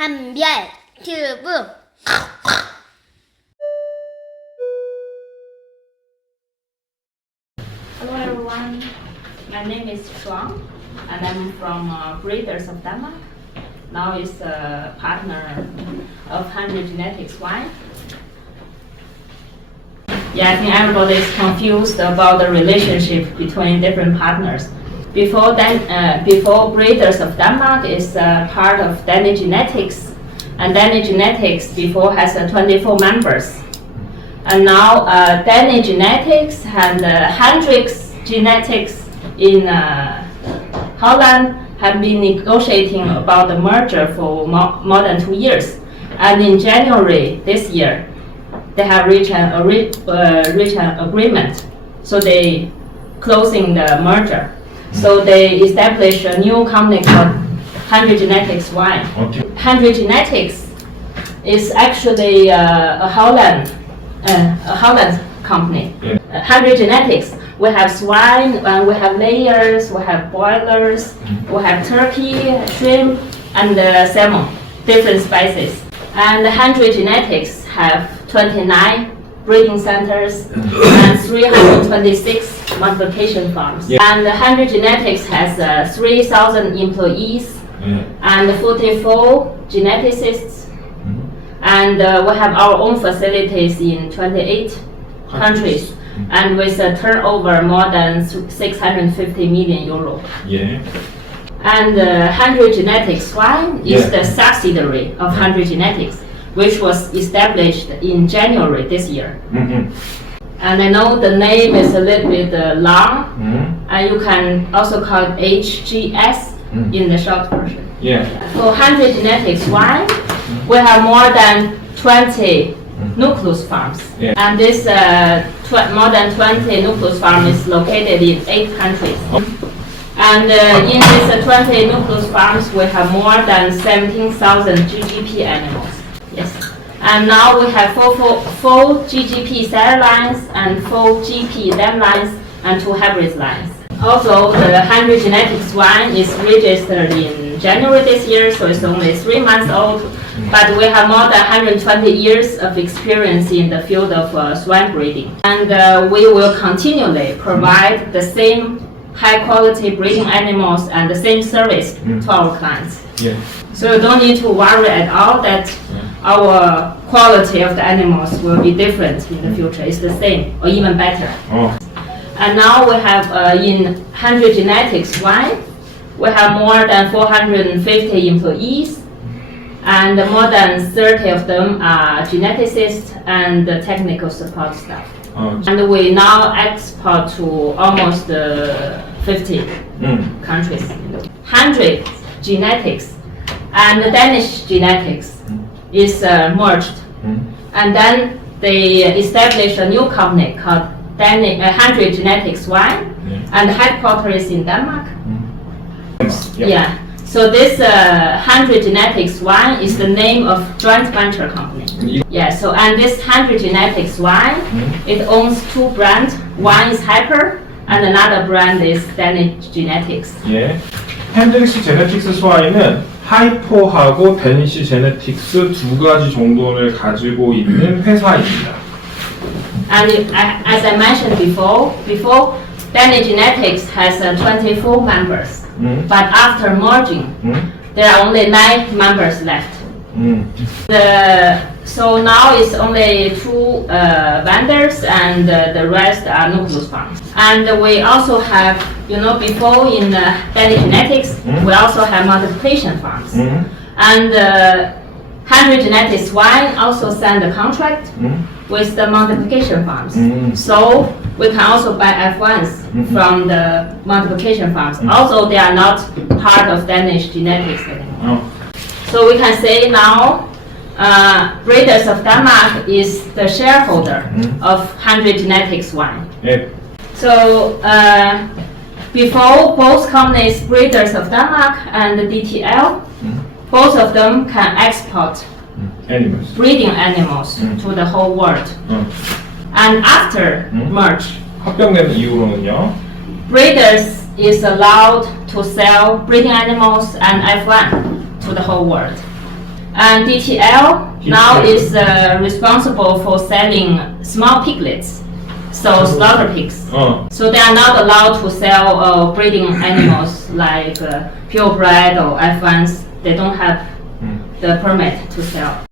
한별튜브. Hello everyone, my name is Shuang and I'm from Breeders of Denmark. Now is a partner of Hendrix Genetics Swine. Yeah, I think everybody is confused about the relationship between different partners. Before Breeders of Denmark is part of Danish Genetics, and Danish Genetics before has 24 members. And now Danish Genetics and Hendrix Genetics in Holland have been negotiating about the merger for more than 2 years. And in January this year, they have reached an agreement. So they closing the merger. So they established a new company called Hendrix Genetics Swine. Okay. Hendrix Genetics is actually a Holland company. Yeah. Hendrix Genetics, we have swine, and we have layers, we have boilers, we have turkey, shrimp, and salmon, different species. And Hendrix Genetics have 29 breeding centers and 326 multiplication farms. Yeah. And Hendrix Genetics has 3,000 employees and 44 geneticists. And we have our own facilities in 28 countries, and with a turnover more than 650 million euro. Yeah. And Hendrix Genetics Swine is the subsidiary of Hendrix Genetics, which was established in January this year. And I know the name is a little bit long, and you can also call it HGS in the short version. Yeah. For Hendrix Genetics Swine, we have more than 20 nucleus farms. Yeah. And this more than 20 nucleus farm is located in 8 countries. And in these 20 nucleus farms, we have more than 17,000 GGP animals. Yes. And now we have four GGP cell lines and 4 GP lamb lines and 2 hybrid lines. Also, the Hendrix Genetics Swine is registered in January this year, so it's only 3 months old. But we have more than 120 years of experience in the field of swine breeding. And we will continually provide the same high quality breeding animals and the same service to our clients. Yeah. So you don't need to worry at all that our quality of the animals will be different in the future. It's the same or even better. Oh. And now we have in Hendrix Genetics Swine, we have more than 450 employees, and more than 30 of them are geneticists and technical support staff. Oh. And we now export to almost 50 countries. Hendrix Genetics and Danish Genetics is merged. And then they established a new company called Hendrix Genetics Swine, and the headquarters is in Denmark. Yeah. So this Hendrix Genetics Swine is the name of joint venture company. Yeah. So and this Hendrix Genetics Swine, it owns 2 brands. One is Hyper, and another brand is Danish Genetics. 예. 핸드릭스 제네틱스 스와인은 하이퍼하고 데니시 제네틱스 2가지 종론을 가지고 있는 회사입니다. And as I mentioned before, Danish Genetics has 24 members. But after merging, there are only 9 members left. So now it's only 2 vendors, and the rest are nucleus farms. And we also have, before in Danish Genetics, we also have multiplication farms. And Hendrix Genetics Swine also signed a contract with the multiplication farms. So we can also buy F1s from the multiplication farms. Also, they are not part of Danish Genetics anymore. So we can say now, Breeders of Denmark is the shareholder of Hendrix Genetics Swine. 예. So before both companies, Breeders of Denmark and DTL, both of them can export Animals. breeding animals to the whole world. And after merge, 합병된 이후로는요. Breeders is allowed to sell breeding animals and F1 to the whole world. And DTL now is responsible for selling small piglets, so slaughter pigs. So they are not allowed to sell breeding animals like purebred or F1s. They don't have the permit to sell.